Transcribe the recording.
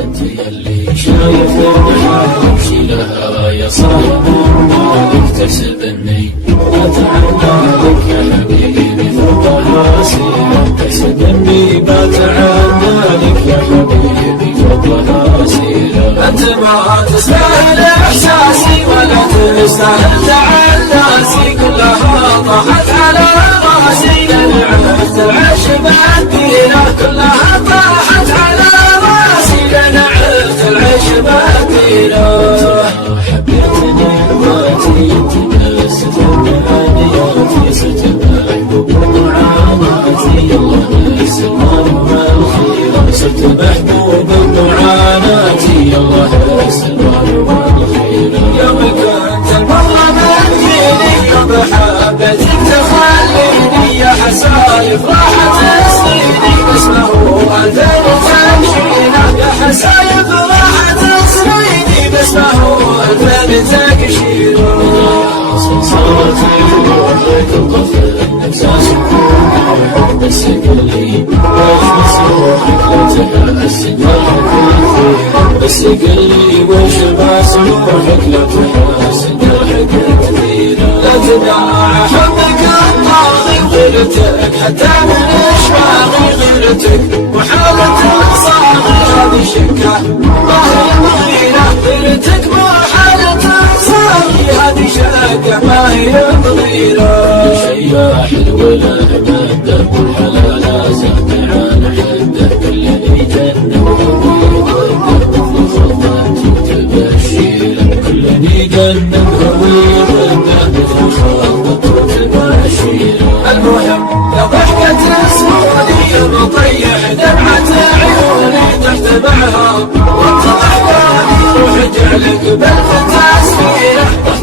انت يلي شايف امشي لها يا صاحبي ما تكتسبني اتعنى لك يا حبيبي فوق راسي تكتسبني بتعنى لك يا حبيبي فوق راسي انت ما تستاهل احساسي ولا تستاهل تعناسي كلها طاحت على راسي لنعمت العشب الدينه كلها طاحت على راسي لنعمت العشب الدينه حبيتني مراتي انت بس تبعانياتي صرت محبوب بمعاناتي الله السلام والخير صرت محبوب بمعاناتي الله السلام والخير يوم كنت المرة من فيني يوم حبيتك تخليني يا حسايف راحت سنيني بس ما هو الفين تمشينا يا حسايف راحت سنيني بس ما هو الفين تكشينا صارت روحك الطفل احساس الكون بس قلي وش بس روحك لا تحس جرحك بس قلي وش بس روحك لا تحس جرحك كثير لا تداعى حبك الطاغي غيرتك حتى من اشواقي غيرتك وحالة صاغي هذه شكة ما هي مغيرة غيرتك وحالة صاغي هذه شكة ما هي مغيرة شياح الوله مده والحلال زاد عن حده كلني جنة كلني جنة ويده مثل خلطة وتباشير المهم يا ضحكة سنوني بطيح دمعة عيوني تحت معها وانت ضحكاني روح اجعلك بالفتاة سفينة